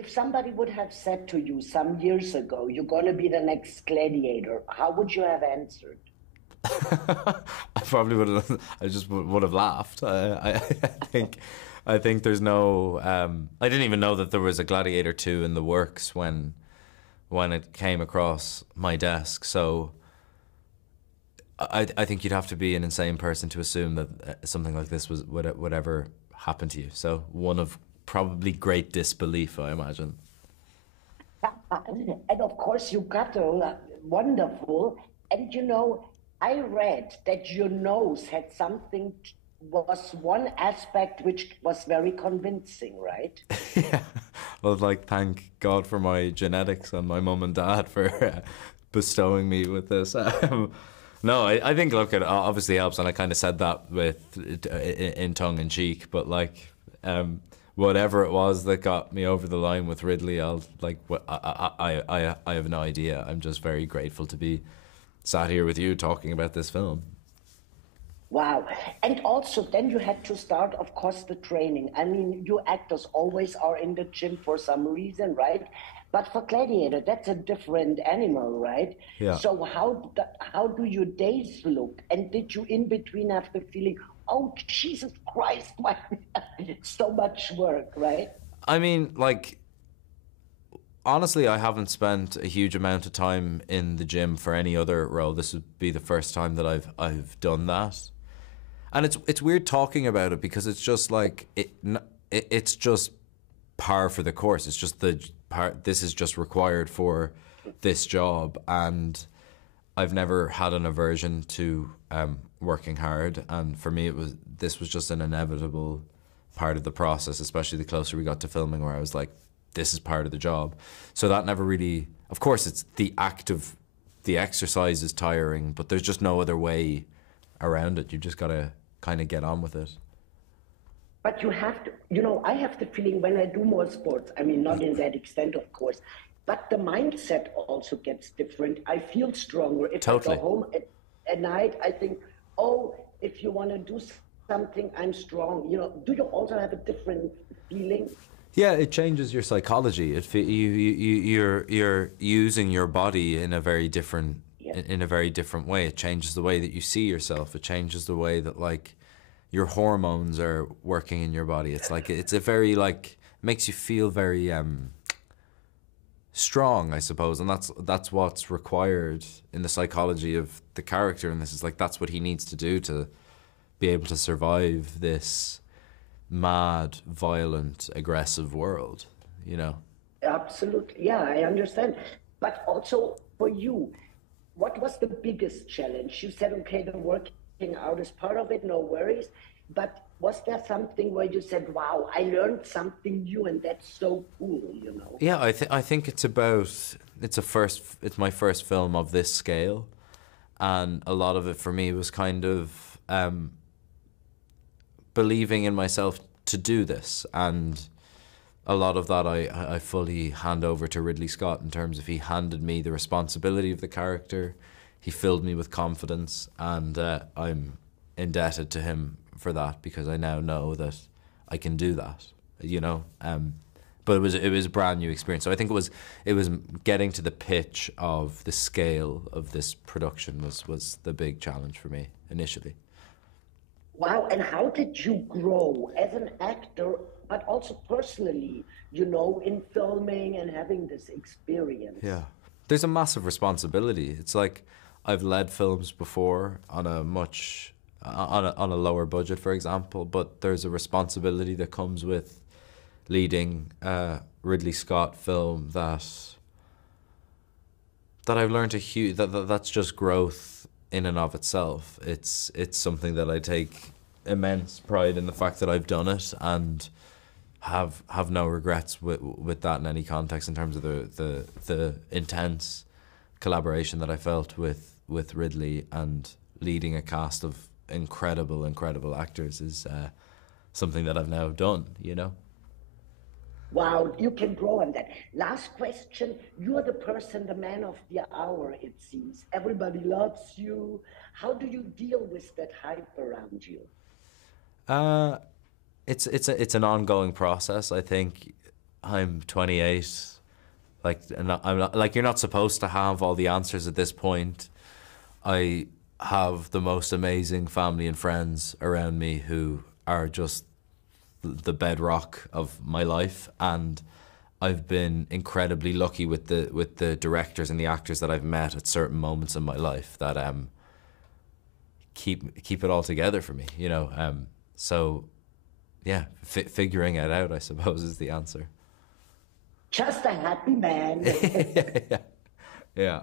If somebody would have said to you some years ago, you're going to be the next gladiator, how would you have answered? I probably would have. I just would have laughed. I think, I think there's no. I didn't even know that there was a Gladiator II in the works when it came across my desk. So I think you'd have to be an insane person to assume that something like this would ever happen to you. So one of probably great disbelief, I imagine. And of course, you got a wonderful. And I read that your nose had was one aspect which was very convincing, right? Yeah. Well, like, thank God for my genetics and my mum and dad for bestowing me with this. No, I think, look, it obviously helps, and I kind of said that with in tongue in cheek, but like, whatever it was that got me over the line with Ridley, I'll like, I have no idea. I'm just very grateful to be sat here with you talking about this film. Wow. And also, then you had to start, of course, the training. I mean, you actors always are in the gym for some reason, right? But for Gladiator, that's a different animal, right? Yeah. So how do your days look? And did you in between have the feeling, oh, Jesus Christ, why so much work, right? I mean, like, honestly, I haven't spent a huge amount of time in the gym for any other role. This would be the first time that I've done that. And it's weird talking about it because it's just like it's just par for the course. It's just the part. This is just required for this job, and I've never had an aversion to working hard. And for me, this was just an inevitable part of the process. Especially the closer we got to filming, where I was like, this is part of the job. So that never really. Of course, it's the act of the exercise is tiring, but there's just no other way around it. You just gotta kind of get on with it. But you have to, I have the feeling when I do more sports, I mean, not in that extent, of course, but the mindset also gets different. I feel stronger. If I go Totally. home at night, I think, oh, if you want to do something, I'm strong. Do you also have a different feeling? Yeah, it changes your psychology. You're using your body in a very different Yeah, in a very different way. It changes the way that you see yourself. It changes the way that like your hormones are working in your body. It's like it's a very like makes you feel very strong, I suppose, and that's what's required in the psychology of the character. And this is like that's what he needs to do to be able to survive this mad, violent, aggressive world, you know? absolutely. Yeah, I understand. But also for you, what was the biggest challenge? You said, okay, the working out is part of it, no worries. But was there something where you said, wow, I learned something new and that's so cool? Yeah, I think it's my first film of this scale, and a lot of it for me was kind of believing in myself to do this, and a lot of that I fully hand over to Ridley Scott in terms of he handed me the responsibility of the character, he filled me with confidence, and I'm indebted to him for that because I now know that I can do that, you know. But it was a brand new experience. So I think it was getting to the pitch of the scale of this production was the big challenge for me initially. Wow, and how did you grow as an actor, but also personally, in filming and having this experience? Yeah. There's a massive responsibility. It's like I've led films before on a much on a lower budget, for example, but there's a responsibility that comes with leading a Ridley Scott film that I've learned that's just growth in and of itself. It's something that I take immense pride in the fact that I've done it, and have no regrets with that in any context in terms of the intense collaboration that I felt with Ridley, and leading a cast of incredible actors is something that I've now done, you know? Wow, you can grow on that. Last question. You're the person, the man of the hour, it seems. Everybody loves you. How do you deal with that hype around you? Uh, it's an ongoing process. I think I'm 28. Like, I'm not, like, you're not supposed to have all the answers at this point. I have the most amazing family and friends around me who are just the bedrock of my life, and I've been incredibly lucky with the directors and the actors that I've met at certain moments in my life that keep it all together for me, you know. So yeah, figuring it out, I suppose, is the answer. Just a happy man. Yeah.